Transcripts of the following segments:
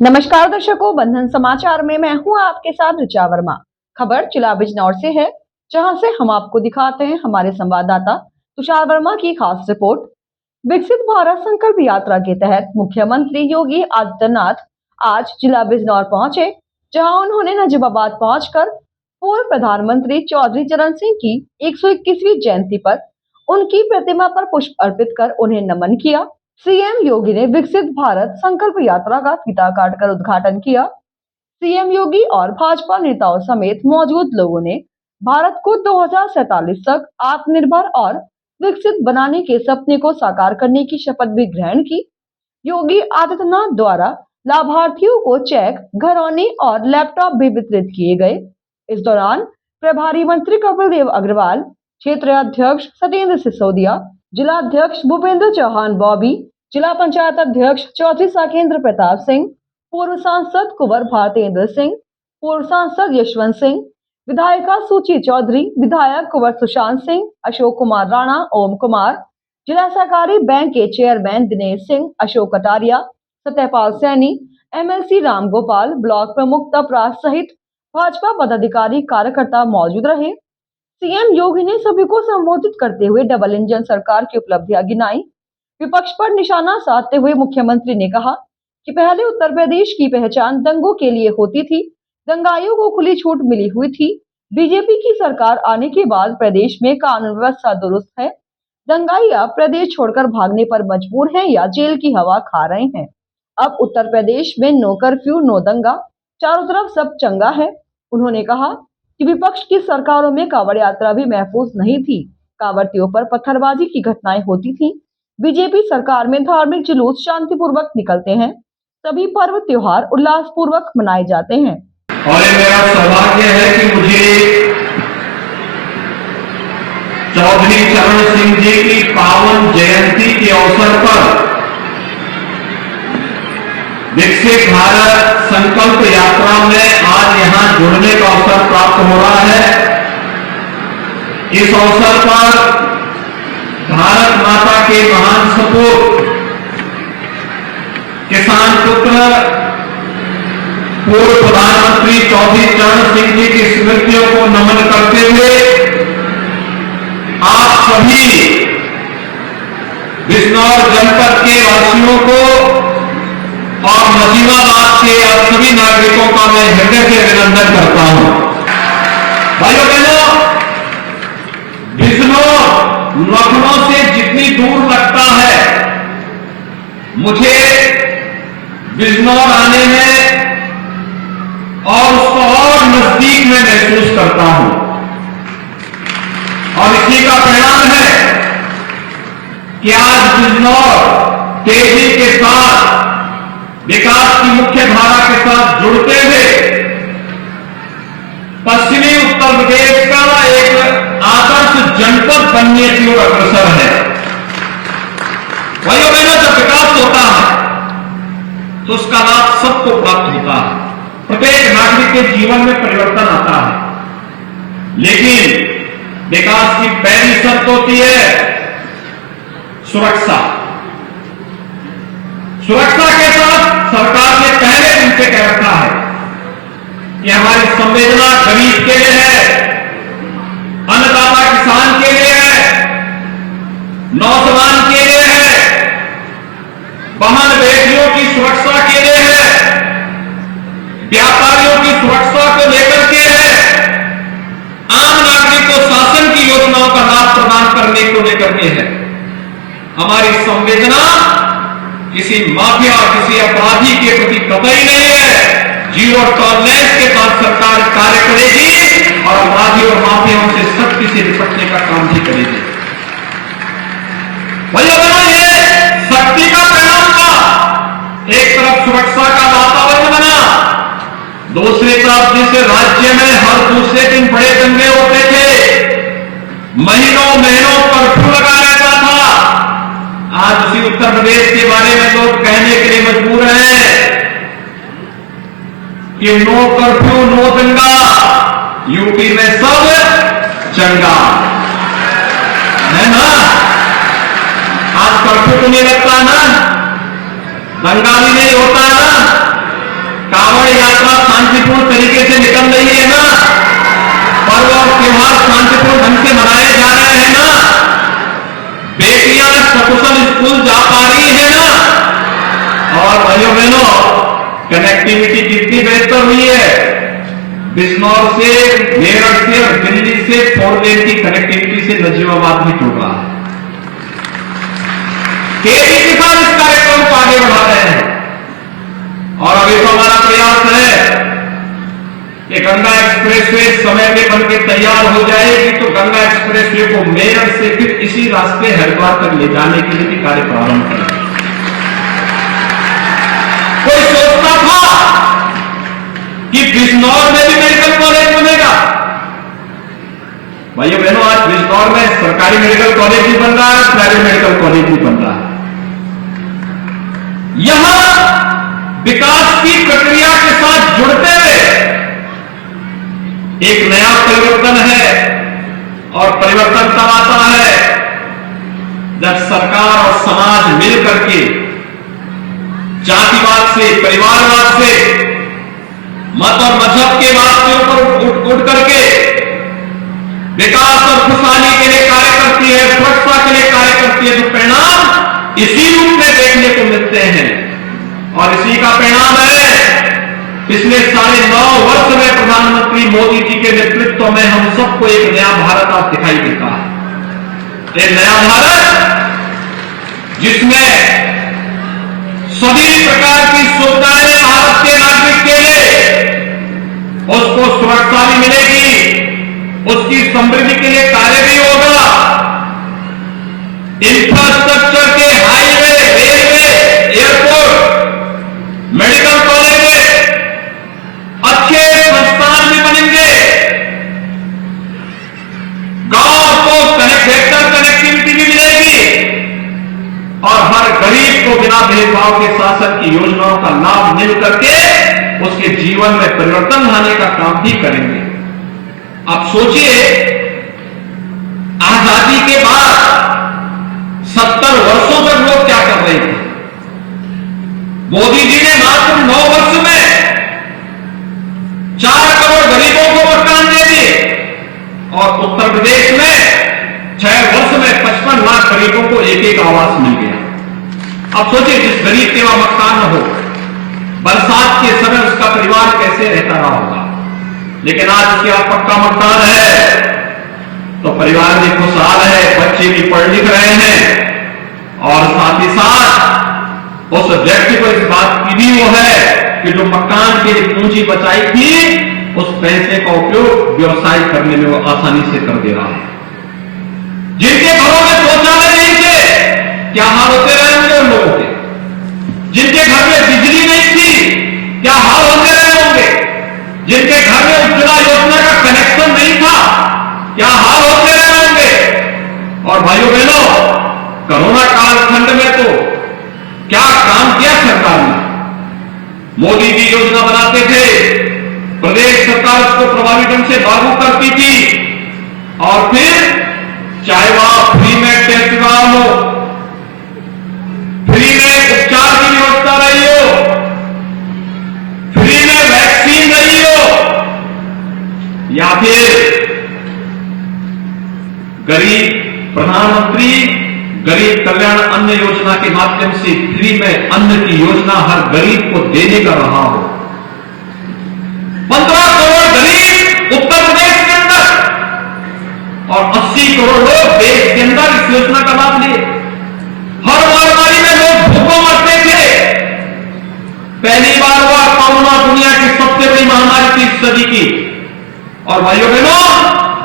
नमस्कार दर्शकों, बंधन समाचार में मैं हूं आपके साथ ऋचा वर्मा। खबर जिला बिजनौर से है, जहां से हम आपको दिखाते हैं हमारे संवाददाता तुषार वर्मा की खास रिपोर्ट। विकसित भारत संकल्प यात्रा के तहत मुख्यमंत्री योगी आदित्यनाथ आज जिला बिजनौर पहुंचे, जहां उन्होंने नजीबाबाद पहुंचकर पूर्व प्रधानमंत्री चौधरी चरण सिंह की 121वीं जयंती पर उनकी प्रतिमा पर पुष्प अर्पित कर उन्हें नमन किया। सीएम योगी ने विकसित भारत संकल्प यात्रा का फीता काटकर उद्घाटन किया। सीएम योगी और भाजपा नेताओं समेत मौजूद लोगों ने भारत को 2047 तक आत्मनिर्भर और विकसित बनाने के सपने को साकार करने की शपथ भी ग्रहण की। योगी आदित्यनाथ द्वारा लाभार्थियों को चेक, घरौनी और लैपटॉप भी वितरित किए गए। इस दौरान प्रभारी मंत्री कपिल देव अग्रवाल, क्षेत्रीय अध्यक्ष सत्येंद्र सिसोदिया, जिला अध्यक्ष भूपेंद्र चौहान बॉबी, जिला पंचायत अध्यक्ष चौधरी साकेंद्र प्रताप सिंह, पूर्व सांसद कुंवर भारतेंद्र सिंह, पूर्व सांसद यशवंत सिंह, विधायिका सूची चौधरी, विधायक कुंवर सुशांत सिंह, अशोक कुमार राणा, ओम कुमार, जिला सहकारी बैंक के chairman Dinesh Singh, Ashok Kataria, Satyapal Saini, MLC Ram Gopal, block प्रमुख तपराज सहित भाजपा पदाधिकारी कार्यकर्ता मौजूद रहे। सीएम योगी ने सभी को संबोधित करते हुए डबल इंजन सरकार की उपलब्धियां गिनाई। विपक्ष पर निशाना साधते हुए मुख्यमंत्री ने कहा कि पहले उत्तर प्रदेश की पहचान दंगों के लिए होती थी, दंगाइयों को खुली छूट मिली हुई थी। बीजेपी की सरकार आने के बाद प्रदेश में कानून व्यवस्था दुरुस्त है। दंगाई अब प्रदेश छोड़कर भागने पर मजबूर हैं या जेल की हवा खा रहे हैं। अब उत्तर प्रदेश में नो कर्फ्यू, नो दंगा, चारों तरफ सब चंगा है। उन्होंने कहा कि विपक्ष की सरकारों में कांवड़ यात्रा भी महफूज नहीं थी, कांवड़ियों पर पत्थरबाजी की घटनाएं होती थी। बीजेपी सरकार में धार्मिक जुलूस शांतिपूर्वक निकलते हैं, सभी पर्व त्योहार उल्लास पूर्वक मनाए जाते हैं। और ये मेरा सौभाग्य है कि मुझे चौधरी चरण सिंह जी की पावन जयंती के अवसर पर विकसित भारत संकल्प यात्रा में आज यहां जुड़ने का अवसर प्राप्त हो रहा है। इस अवसर पर भारत माता के महान सपूत, किसान पुत्र, पूर्व प्रधानमंत्री चौधरी चरण सिंह जी की स्मृतियों को नमन करते हुए आप सभी बिजनौर जनपद के वासियों को और नजीबाबाद के आप सभी नागरिकों का मैं हृदय से अभिनंदन करता हूं। भाइयों बहनों, बिजनौर लखनऊ से जितनी दूर लगता है, मुझे बिजनौर आने में और उसको और नजदीक में महसूस करता हूं। और इसी का परिणाम है कि आज बिजनौर तेजी के साथ विकास की मुख्य धारा के साथ जुड़ते हुए पश्चिमी उत्तर प्रदेश का एक आदर्श जनपद बनने की ओर अग्रसर है। भाइयों बहनों, जब विकास होता है तो उसका लाभ सबको प्राप्त होता है, प्रत्येक नागरिक के जीवन में परिवर्तन आता है। लेकिन विकास की पहली शर्त होती है सुरक्षा। सुरक्षा के साथ सरकार ने पहले दिन से कह रखा है कि हमारी संवेदना गरीब के लिए है, अन्नदाता किसान के लिए है, नौजवान के लिए है, बहन बेटियों की सुरक्षा के लिए है, व्यापारियों की सुरक्षा को लेकर के है, आम नागरिक को शासन की योजनाओं का लाभ प्रदान करने को लेकर के है। हमारी संवेदना किसी माफिया, किसी अपराधी के प्रति कतई नहीं है। जीरो टॉलरेंस के साथ सरकार कार्य करेगी और अपराधी और माफियाओं से सख्ती से निपटने का काम भी करेगी। भैया बना, ये शक्ति का परिणाम था। एक तरफ सुरक्षा का वातावरण बना, दूसरी तरफ जिस राज्य में हर दूसरे दिन बड़े दंगे होते थे, महीनों महीनों कर्फ्यू लगा रहता था, आज उसी उत्तर प्रदेश के बारे में लोग कहने के लिए मजबूर हैं कि नो कर्फ्यू, नो दंगा, यूपी में सब चंगा है ना। आज कर्फ्यू तो नहीं लगता ना, दंगा भी नहीं होता ना, कनेक्टिविटी कितनी बेहतर हुई है। बिजनौर से, मेरठ से और दिल्ली से 4 लेन की कनेक्टिविटी से नजीबाबाद भी जुड़ रहा है। तेजी के साथ इस कार्यक्रम को आगे बढ़ा रहे हैं और अभी तो हमारा प्रयास है कि गंगा एक्सप्रेसवे समय पे बनकर तैयार हो जाएगी तो गंगा एक्सप्रेसवे को मेरठ से फिर इसी रास्ते हरिद्वार तक ले जाने के लिए भी कार्य प्रारंभ करें। कोई सोचता था कि बिजनौर में भी मेडिकल कॉलेज बनेगा। भाइयों बहनों, आज बिजनौर में सरकारी मेडिकल कॉलेज भी बन रहा है, प्राइवेट मेडिकल कॉलेज भी बन रहा है। यहां विकास की प्रक्रिया के साथ जुड़ते हुए एक नया परिवर्तन है और परिवर्तन तब आता है जब सरकार और समाज मिल करके जातिवाद से, परिवारवाद से, मत और मजहब के बात के ऊपर उठ करके विकास और खुशहाली के लिए कार्य करती है, सुरक्षा के लिए कार्य करती है। तो परिणाम इसी रूप में देखने को मिलते हैं और इसी का परिणाम है पिछले 9.5 वर्ष में प्रधानमंत्री मोदी जी के नेतृत्व में हम सबको एक नया भारत आज दिखाई देता है। एक नया भारत जिसमें सभी प्रकार की सुविधाएं भारत के नागरिक के लिए उसको सुरक्षा भी मिलेगी, उसकी समृद्धि के लिए कार्य भी होगा। इंफ्रास्ट्रक्चर के highway, railway, airport, medical college, अच्छे संस्थान भी बनेंगे। गांव को बेहतर कनेक्टिविटी भी मिलेगी और हर गरीब को बिना भेदभाव के शासन की योजनाओं का लाभ मिल करके उसके जीवन में परिवर्तन लाने का काम भी करेंगे। आप सोचिए, आजादी के बाद 70 वर्षों तक लोग क्या कर रहे थे। मोदी जी ने मात्र 9 वर्ष में 4 करोड़ गरीबों को मकान दे दिए और उत्तर प्रदेश में 6 वर्ष में 55 लाख गरीबों को एक आवास मिल गया। अब सोचिए, जिस गरीब के वहां मकान न हो, बरसात के समय उसका परिवार कैसे रहता रहा होगा। लेकिन आज उसके यहाँ पक्का मकान है तो परिवार भी खुशहाल है, बच्चे भी पढ़ लिख रहे हैं और साथ ही साथ उस व्यक्ति को इस बात की भी वो है कि जो मकान के लिए पूंजी बचाई थी उस पैसे का उपयोग व्यवसाय करने में वो आसानी से कर दे रहा है। जिनके घरों में शौचालय नहीं थे, क्या हाल होते रहे होंगे उन लोगों के। जिनके घर में बिजली नहीं थी, क्या हाल होते रहे होंगे। जिनके घर में उज्ज्वला योजना का कनेक्शन नहीं था, क्या हाल होते रहे होंगे। और भाइयों बहनों, कोरोना कालखंड में तो क्या काम किया सरकार ने। मोदी जी योजना बनाते थे, प्रदेश सरकार उसको प्रभावी ढंग से लागू करती थी और फिर चाहे वहां फ्री में टेस्ट हो, फ्री में उपचार की व्यवस्था रही हो, फ्री में वैक्सीन रही हो, या फिर गरीब प्रधानमंत्री गरीब कल्याण अन्न योजना के माध्यम से फ्री में अन्न की योजना हर गरीब को देने का रहा हो। 15 करोड़ गरीब उत्तर प्रदेश के अंदर और 80 करोड़ लोग देश के अंदर इस योजना का लाभ लिए। हर महामारी में लोग भूखों मरते थे। पहली बार हुआ कोरोना दुनिया की सबसे बड़ी महामारी थी इस सदी की। और भाइयों बहनों,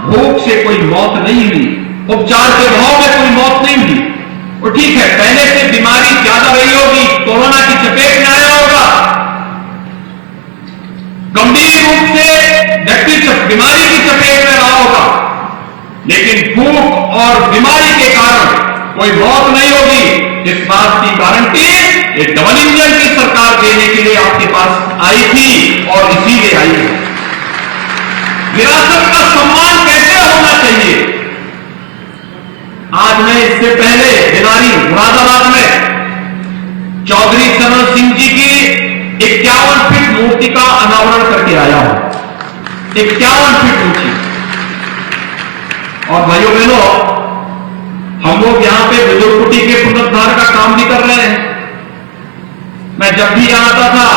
भूख से कोई मौत नहीं हुई, उपचार के अभाव में कोई मौत नहीं हुई। और ठीक है, पहले से बीमारी ज्यादा रही होगी, कोरोना की चपेट में आया होगा, गंभीर रूप से व्यक्ति बीमारी की चपेट में रहा होगा, लेकिन भूख और बीमारी के कारण कोई मौत नहीं होगी। इस बात की गारंटी एक डबल इंजन की सरकार देने के लिए आपके पास आई थी और इसीलिए आई है। विरासत का सम्मान कैसे होना चाहिए। आज मैं इससे पहले बिलारी मुरादाबाद में चौधरी चरण सिंह जी की 51 फीट मूर्ति का अनावरण करके आया हूं। 51 फीट ऊंची। और भाइयों बहनों, हम लोग यहां पे बुजुर्ग कुटी के पुनरुद्धार का काम भी कर रहे हैं। मैं जब भी यहां आता था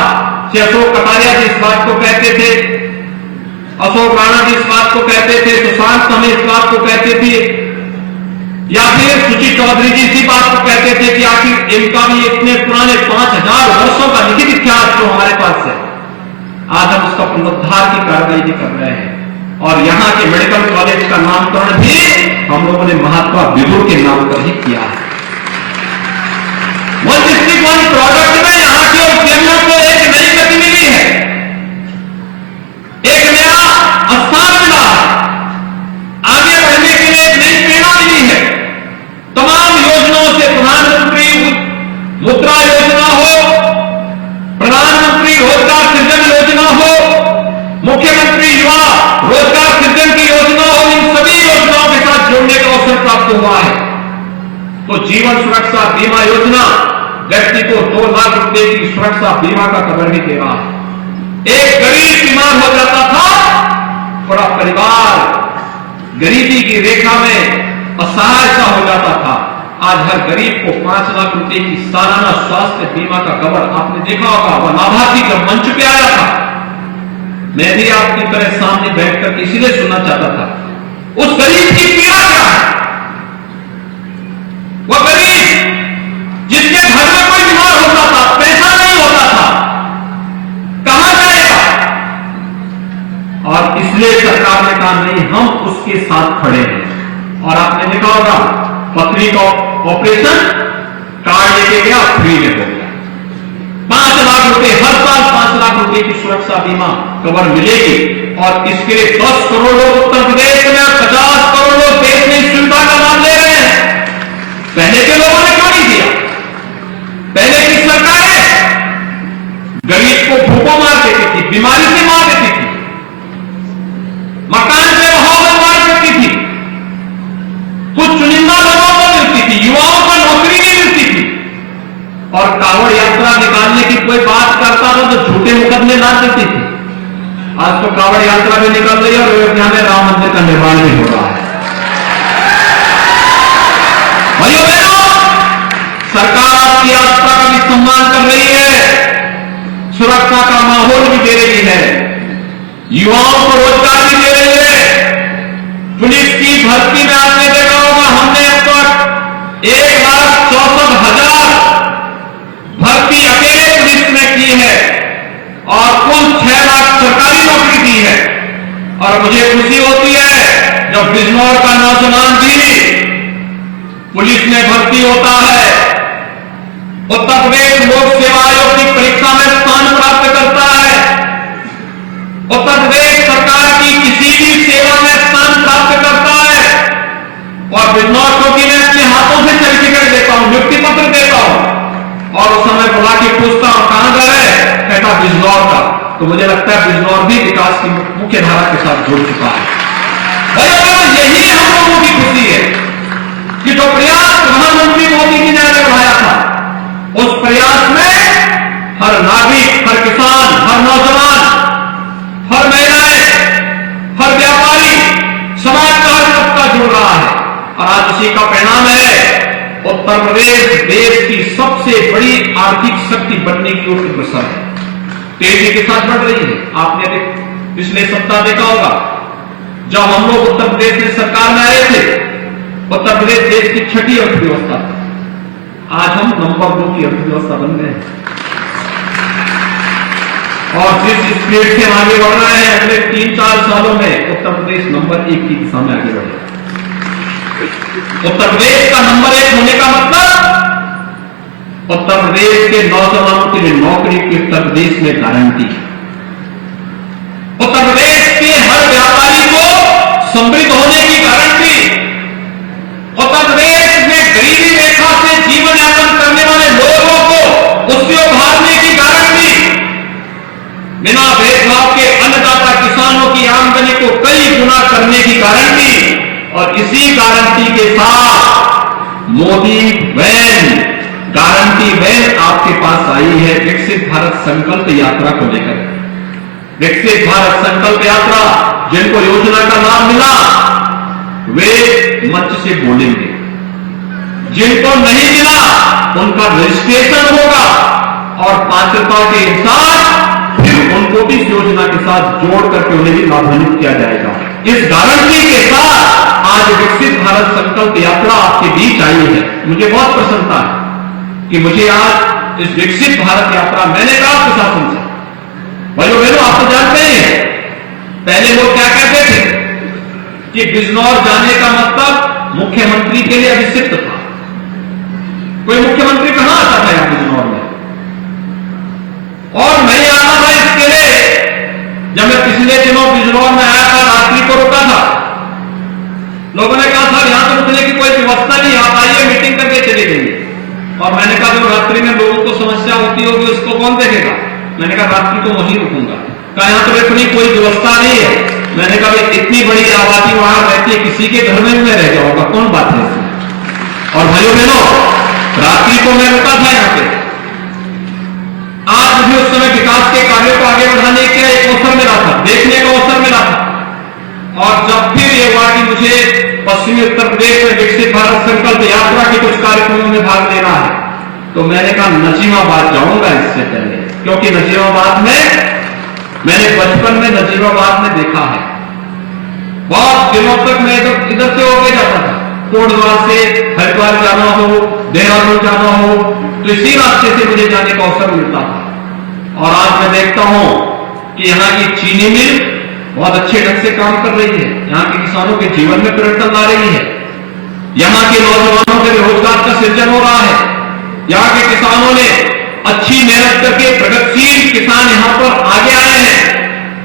से अशोक कटारिया जी इस बात को कहते थे, अशोक राणा जी इस बात को कहते थे, सुशांत हमें इस बात को कहते थे, या फिर सुचित चौधरी जी इसी बात को कहते थे कि आखिर इनका भी इतने पुराने 5000 वर्षों का लिखित इतिहास जो हमारे पास है, आज हम उसका पुनरुद्धार की कार्रवाई भी कर रहे हैं। और यहां के मेडिकल कॉलेज का नामकरण भी हम लोगों ने महात्मा विदुर के नाम पर ही किया है। वन डिस्ट्रिक्ट वन प्रोडक्ट में यहां के उद्यमियों को एक नई गति मिली है, एक नया स्थान मिला है, आगे बढ़ने के लिए एक नई प्रेरणा मिली है। तमाम योजनाओं से प्रधानमंत्री मुद्रा योजना हो, प्रधानमंत्री रोजगार सृजन योजना हो, मुख्यमंत्री युवा रोजगार सृजन की योजना हो, इन सभी योजनाओं के साथ जोड़ने का अवसर प्राप्त हुआ है। तो जीवन सुरक्षा बीमा योजना व्यक्ति को 2 लाख रुपए की सुरक्षा बीमा का कवर भी दे रहा है। एक गरीब बीमार हो जाता था, पूरा परिवार गरीबी की रेखा में असहाय सा हो जाता था। आज हर गरीब को 5 लाख रुपए की सालाना स्वास्थ्य बीमा का कवर, आपने देखा होगा वह लाभार्थी जब मंच पे आया था, मैं भी आपकी तरह सामने बैठकर इसीलिए सुनना चाहता था। उस गरीब की पीड़ा क्या है? वह गरीब जिसके घर में कोई बीमार होता था, पैसा नहीं होता था, कहां जाएगा? और इसलिए सरकार ने कहा नहीं, हम उसके साथ खड़े हैं। और आपने देखा होगा पत्नी का ऑपरेशन कार्ड लेके गया, फ्री में हो गया। 5 लाख रुपए हर साल 5 लाख रुपए की सुरक्षा बीमा कवर मिलेगी। और इसके लिए 10 करोड़ लोग उत्तर प्रदेश में, 50 करोड़ लोग देश में इस सुविधा का लाभ ले रहे हैं। पहले के लोगों ने क्यों नहीं दिया? पहले की सरकारें गरीब को भूखों मार देती थी, बीमारी से मार देती थी, मकान पे बहाव मार देती थी, कुछ चुनिंदा लोगों को मिलती थी, युवाओं को नौकरी नहीं मिलती थी। और कांवड़ यात्रा निकालने की कोई बात करता था तो झूठे मुकदमे ला देती थी। आज तो कांवड़ यात्रा भी निकल रही है और अयोध्या में राम मंदिर का निर्माण भी हो रहा है। भाइयों बहनों, सरकार आपकी यात्रा का भी सम्मान कर रही है, सुरक्षा का माहौल भी दे रही है, युवाओं को रोजगार भी दे रही है। पुलिस की भर्ती में आपने देखा होगा, हमने अब तक 1,64,000 भर्ती अकेले पुलिस में की है और कुल 6 लाख सरकारी नौकरी दी है। और मुझे खुशी होती है जब बिजनौर का नौजवान भी पुलिस में भर्ती होता है, उत्तर प्रदेश लोक सेवा आयोग की परीक्षा में स्थान प्राप्त करता है, उत्तर प्रदेश सरकार की किसी भी सेवा में स्थान प्राप्त करता है। और बिजनौर क्योंकि मैं अपने हाथों से सर्टिफिकेट देता हूं, नियुक्ति पत्र देता हूं, और उस समय बुला के पूछता हूं कहां का है, कहता बिजनौर का। तो मुझे लगता है बिजनौर भी विकास की मुख्य धारा के साथ जुड़ चुका है। यही हम लोगों की खुशी है कि जो प्रयास प्रधानमंत्री मोदी जी ने बढ़ाया था, उस प्रयास में हर नागरिक, हर किसान, हर नौजवान, हर महिलाएं, हर व्यापारी, समाज का हर तबका जुड़ रहा है। और आज उसी का परिणाम है उत्तर प्रदेश देश की सबसे बड़ी आर्थिक शक्ति बनने की ओर अग्रसर है, तेजी के साथ बढ़ रही है। आपने पिछले सप्ताह देखा होगा, जब हम लोग उत्तर प्रदेश में सरकार में आए थे, उत्तर प्रदेश देश की 6ठी अर्थव्यवस्था थी, आज हम नंबर 2 की अर्थव्यवस्था बन गए हैं। और जिस स्पीड से हम आगे बढ़ रहे हैं, अगले 3-4 सालों में उत्तर प्रदेश नंबर 1 की दिशा में आगे बढ़ेगा। उत्तर प्रदेश का नंबर 1 होने का मतलब उत्तर प्रदेश के नौजवानों के लिए नौकरी की उत्तर प्रदेश में गारंटी है। उत्तर प्रदेश के हर व्यापारी को समृद्ध होने की गारंटी, उत्तर प्रदेश में गरीबी रेखा से जीवन यापन करने वाले लोगों को उससे उभारने की गारंटी, बिना भेदभाव के अन्नदाता किसानों की आमदनी को कई गुना करने की गारंटी। और इसी गारंटी के साथ मोदी वैन, गारंटी वैन आपके पास आई है विकसित भारत संकल्प यात्रा को लेकर। विकसित भारत संकल्प यात्रा, जिनको योजना का लाभ मिला वे मंच से बोलेंगे, जिनको नहीं मिला उनका रजिस्ट्रेशन होगा और पात्रता के अनुसार ज्योतिष योजना के साथ जोड़ करके उन्हें भी लाभान्वित किया जाएगा। इस गारंटी के साथ आज विकसित भारत संकल्प यात्रा आपके बीच आई है। मुझे बहुत प्रसन्नता है कि मुझे आज इस विकसित भारत यात्रा मैंने कहा प्रशासन से, भाइयों बहनों आप तो जानते हैं पहले लोग क्या कहते थे कि बिजनौर जाने का मतलब मुख्यमंत्री के लिए अभिषिक्त था। कोई मुख्यमंत्री कहां आता था यहां बिजनौर में, और मैं आता था इसके लिए जब मैं पिछले दिनों बिजनौर में आया था, रात्रि को रुका था। लोगों ने कहा था यहां तो रुकने की कोई व्यवस्था नहीं, आप आइए मीटिंग करके चले जाइए। और मैंने कहा जो रात्रि में लोगों को समस्या होती होगी उसको कौन देखेगा। मैंने कहा रात्रि को वहीं रुकूंगा। कहा यहां तो रुकने की कोई व्यवस्था नहीं है। मैंने कहा भाई इतनी बड़ी आबादी वहां रहती है, किसी के घर में रह जाऊंगा, कौन बात है इसमें। और भाइयों बहनों रात्रि को मैं रुका था यहां पे। आज मुझे उस समय विकास के कार्यों को आगे बढ़ाने का एक अवसर मिला था, देखने का अवसर मिला था। और जब फिर ये हुआ कि मुझे पश्चिमी उत्तर प्रदेश में विकसित भारत संकल्प यात्रा के कुछ कार्यक्रमों में भाग लेना है, तो मैंने कहा नजीमाबाद जाऊंगा इससे पहले, क्योंकि नजीमाबाद में मैंने बचपन में नजीमाबाद में देखा है। बहुत दिनों तक मैं इधर से होके जाता था, कोटद्वार से हरिद्वार जाना हो, देहरादून जाना हो, तो इसी रास्ते से मुझे जाने का अवसर मिलता था। और आज मैं देखता हूं कि यहाँ की चीनी मिल बहुत अच्छे ढंग से काम कर रही है, यहाँ के किसानों के जीवन में परिवर्तन ला रही है, यहाँ के नौजवानों के रोजगार का सृजन हो रहा है। यहाँ के किसानों ने अच्छी मेहनत करके प्रगतिशील किसान यहां पर आगे आए हैं,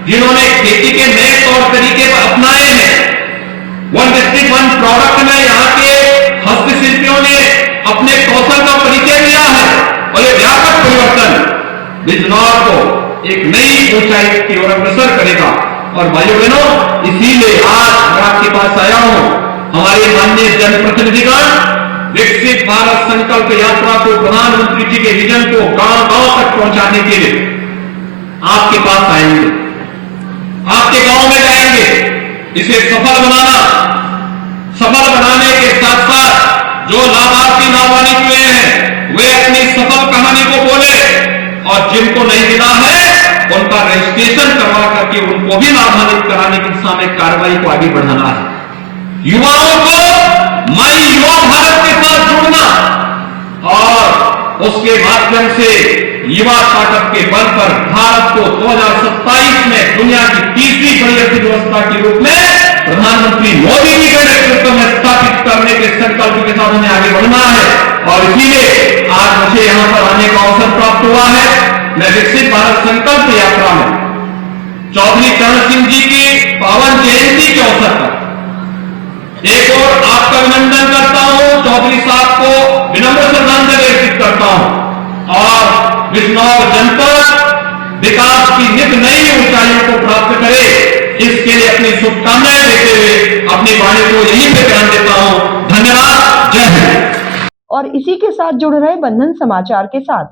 जिन्होंने खेती के नए तौर तरीके पर अपनाए हैं। वन डिस्ट्रिक्ट वन प्रोडक्ट में यहाँ के हस्तशिल्पियों ने अपने कौशल का परिचय दिया है, और ये व्यापक परिवर्तन बिजनौर को एक नई ऊंचाई की ओर अग्रसर करेगा। और भाइयों बहनों इसीलिए आज मैं आपके पास आया हूं, हमारे माननीय जनप्रतिनिधिगण विकसित भारत संकल्प यात्रा को, प्रधानमंत्री जी के विजन को गांव-गांव तक पहुंचाने के लिए आपके पास आएंगे, आपके गांव में जाएंगे। इसे सफल बनाने के साथ साथ जो लाभार्थी लाभान्वित हुए हैं वे अपनी सफल कहानी को बोले, और जिनको नहीं मिला है उनका रजिस्ट्रेशन करवा करके उनको भी लाभान्वित कराने की दिशा में कार्रवाई को आगे बढ़ाना है। युवाओं को माई युवा भारत के साथ जुड़ना, और उसके माध्यम से युवा स्टार्टअप के बल पर भारत को 2027 में दुनिया की तीसरी बड़ी अर्थव्यवस्था के रूप में प्रधानमंत्री मोदी जी के नेतृत्व में स्थापित करने के संकल्प के साथ हमें आगे बढ़ना है। और इसीलिए आज मुझे यहां पर आने का अवसर प्राप्त हुआ है। मैं विकसित भारत संकल्प यात्रा में चौधरी चरण सिंह जी की पावन जयंती के अवसर पर एक और आपका अभिनंदन करता हूं, चौधरी साहब को विनम्र श्रद्धांजलि अर्पित करता हूं, और बिजनौर जनपद विकास की नित नई ऊंचाइयों को प्राप्त करे, इसके लिए अपनी शुभकामनाएं देते हुए अपनी वाणी को यहीं पे ध्यान देता हूं। धन्यवाद, जय हिंद। और इसी के साथ जुड़ रहे बंधन समाचार के साथ